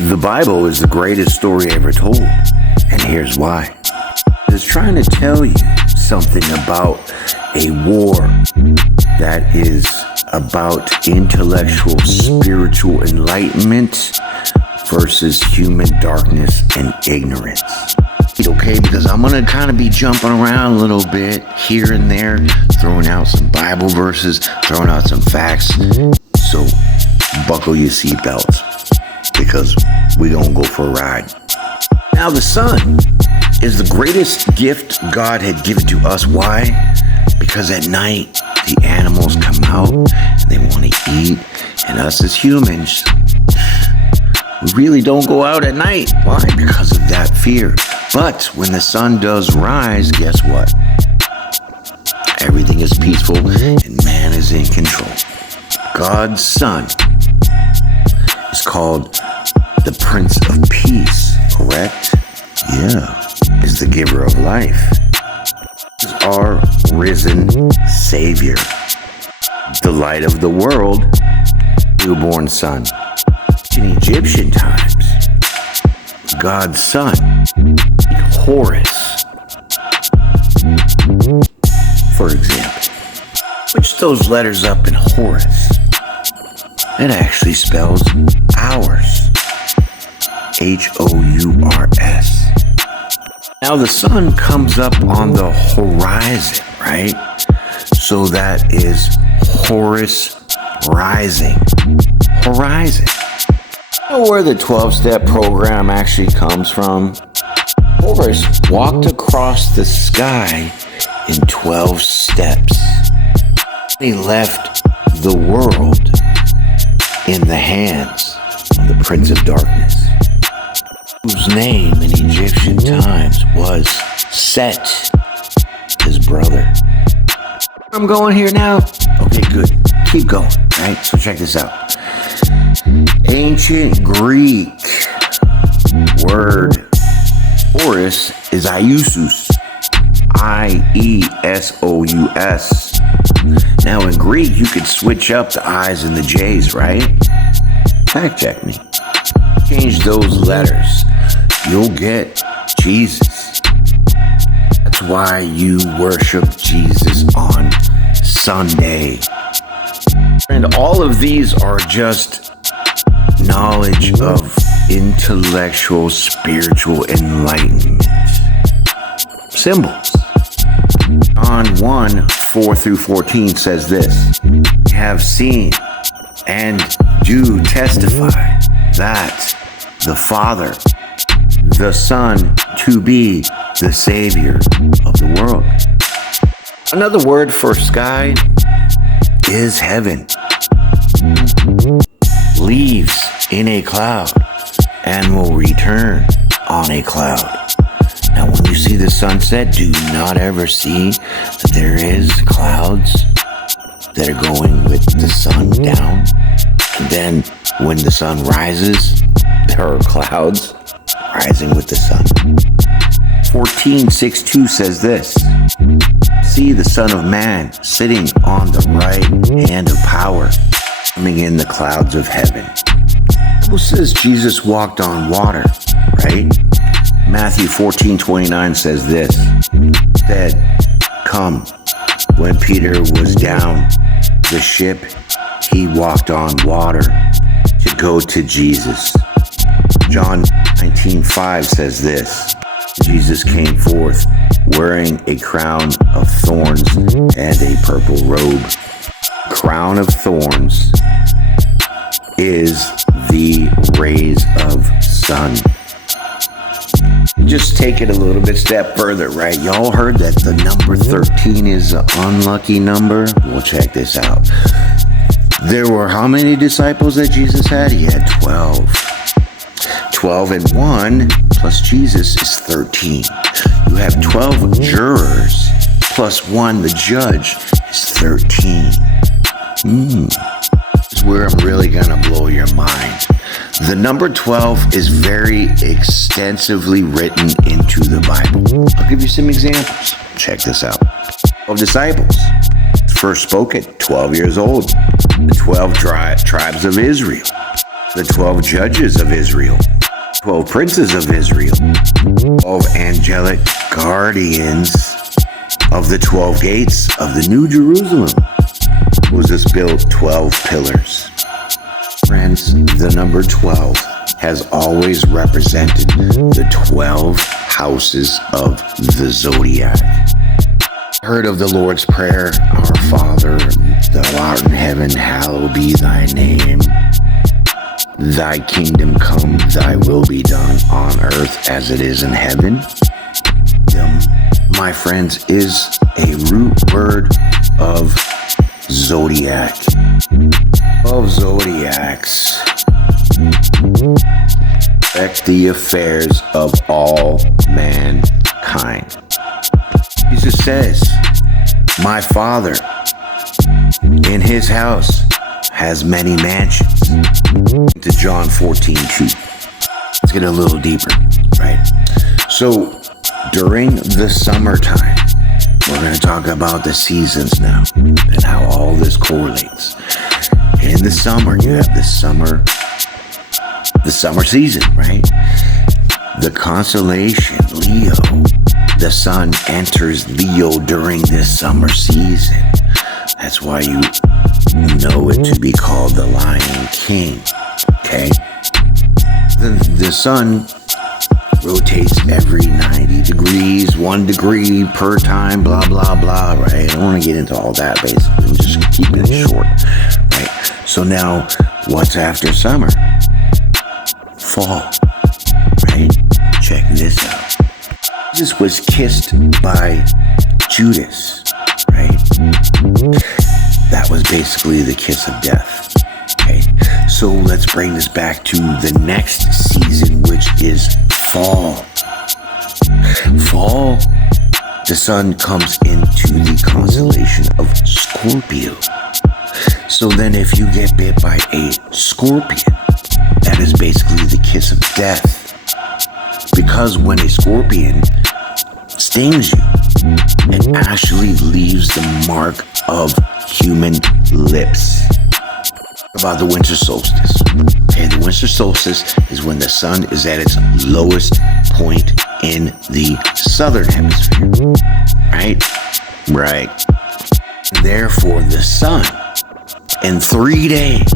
The Bible is the greatest story ever told, and here's why. It's trying to tell you something about a war that is about intellectual, spiritual enlightenment versus human darkness and ignorance. Okay, because I'm going to kind of be jumping around a little bit here and there, throwing out some Bible verses, throwing out some facts. So buckle your seatbelts, because we're going to go for a ride. Now, the sun is the greatest gift God had given to us. Why? Because at night, the animals come out and they want to eat. And us as humans, we really don't go out at night. Why? Because of that fear. But when the sun does rise, guess what? Everything is peaceful and man is in control. God's son is called the Prince of Peace, correct? Yeah. Is the giver of life. Is our risen Savior. The light of the world, newborn son. In Egyptian times, God's son, Horus, for example. Switch those letters up in Horus. It actually spells ours. Hours. Now the sun comes up on the horizon, right? So that is Horus rising. Horizon. You know where the 12-step program actually comes from? Horus walked across the sky in 12 steps. He left the world in the hands of the Prince of Darkness, whose name in Egyptian times was Set, his brother. I'm going here now? Okay, good. Keep going, right? So check this out. Ancient Greek word Horus is Iesous. Iesous. Now in Greek, you could switch up the I's and the J's, right? Fact check me. Change those letters. You'll get Jesus. That's why you worship Jesus on Sunday. And all of these are just knowledge of intellectual, spiritual enlightenment. Symbols. John 1:4-14 says this: have seen and do testify that the Father, the Son, to be the Savior of the world. Another word for sky is heaven. Leaves in a cloud and will return on a cloud. Now, when you see the sunset, do not ever see that there is clouds that are going with the sun down. And then when the sun rises, there are clouds rising with the sun. 14:6-2 says this: see the Son of Man sitting on the right hand of power, coming in the clouds of heaven. The Bible says Jesus walked on water, right? Matthew 14:29 says this: said, come. When Peter was down the ship, he walked on water to go to Jesus. John 19:5 says this: Jesus came forth wearing a crown of thorns and a purple robe. Crown of thorns is the rays of sun. Just take it a little bit step further, right? Y'all heard that the number 13 is an unlucky number? Well, check this out. There were how many disciples that Jesus had? He had 12. 12 and 1 plus Jesus is 13. You have 12 jurors plus 1, the judge, is 13. This is where I'm really going to blow your mind. The number 12 is very extensively written into the Bible. I'll give you some examples. Check this out. 12 disciples. First spoke at 12 years old. The 12 tribes of Israel. the 12 judges of Israel, 12 princes of Israel, 12 angelic guardians of the 12 gates of the New Jerusalem. Moses built 12 pillars. Friends, the number 12 has always represented the 12 houses of the zodiac. Heard of the Lord's Prayer, Our Father, thou art in heaven, hallowed be thy name. Thy kingdom come, thy will be done on earth as it is in heaven. My friends, is a root word of zodiac. Of zodiacs affect the affairs of all mankind. Jesus says, my Father in his house has many mansions. To John 14:2. Let's get a little deeper, right? So during the summertime, we're going to talk about the seasons now and how all this correlates. In the summer, you have the summer season, right? The constellation Leo, the sun enters Leo during this summer season. That's why you know it to be called the Lion King, okay? The sun rotates every 90 degrees, 1 degree per time, blah, blah, blah, right? I don't want to get into all that, basically. I'm just keeping it short, right? So now, what's after summer? Fall, right? Check this out. Jesus was kissed by Judas, right? That was basically the kiss of death, okay? So let's bring this back to the next season, which is fall. Fall, the sun comes into the constellation of Scorpio. So then if you get bit by a scorpion, that is basically the kiss of death. Because when a scorpion stings you, it actually leaves the mark of human lips. About the winter solstice. Okay, the winter solstice is when the sun is at its lowest point in the southern hemisphere. Right? Right. Therefore, the sun, in 3 days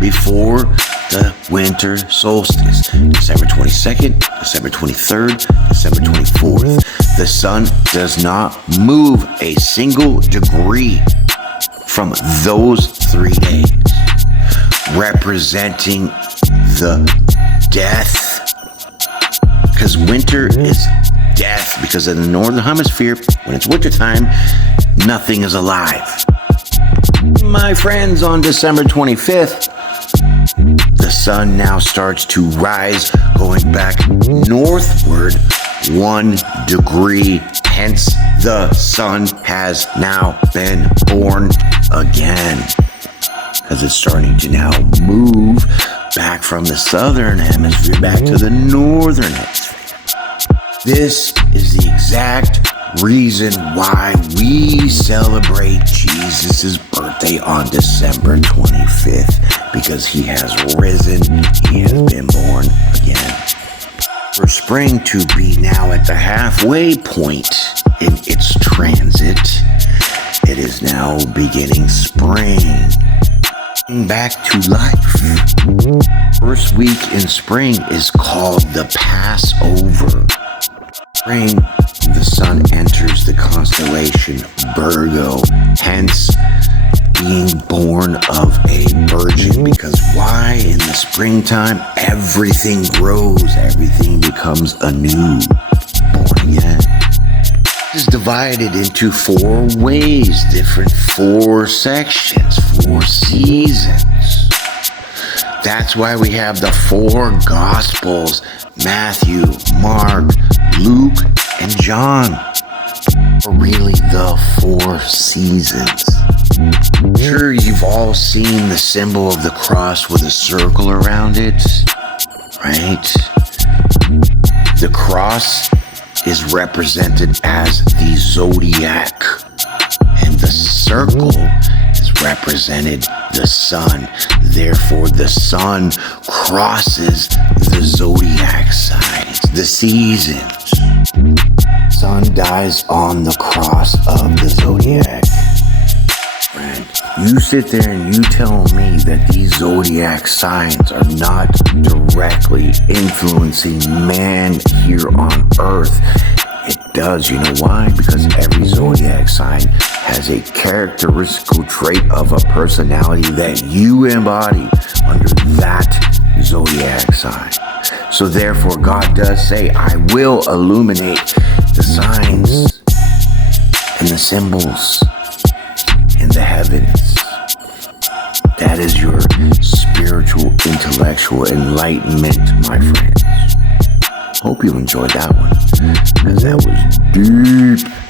before the winter solstice, December 22nd, December 23rd, December 24th, the sun does not move a single degree from those 3 days, representing the death. Because winter is death, because in the northern hemisphere, when it's wintertime, nothing is alive. My friends, on December 25th, the sun now starts to rise, going back northward 1 degree. Hence, the sun has now been born again, because it's starting to now move back from the southern hemisphere back to the northern hemisphere. This is the exact reason why we celebrate Jesus' birthday on December 25th, because he has risen, he has been born again. For spring to be now at the halfway point in its transit, it is now beginning spring. Back to life. First week in spring is called the Passover. Spring, the sun enters the constellation Virgo, hence being born of a virgin. Because why? In the springtime, everything grows, everything becomes anew, born again. It is divided into 4 ways, different 4 sections, 4 seasons. That's why we have the 4 Gospels, Matthew, Mark, Luke, and John. Are really the 4 seasons. Sure, you've all seen the symbol of the cross with a circle around it, right? The cross is represented as the zodiac, and the circle is represented the the sun. Therefore, the sun crosses the zodiac signs, the seasons. Sun dies on the cross of the zodiac. Friend, you sit there and you tell me that these zodiac signs are not directly influencing man here on earth. It does. You know why? Because every zodiac sign has a characteristical trait of a personality that you embody under that zodiac sign. So therefore, God does say, I will illuminate the signs and the symbols in the heavens. That is your spiritual, intellectual enlightenment, my friends. Hope you enjoyed that one, because that was deep.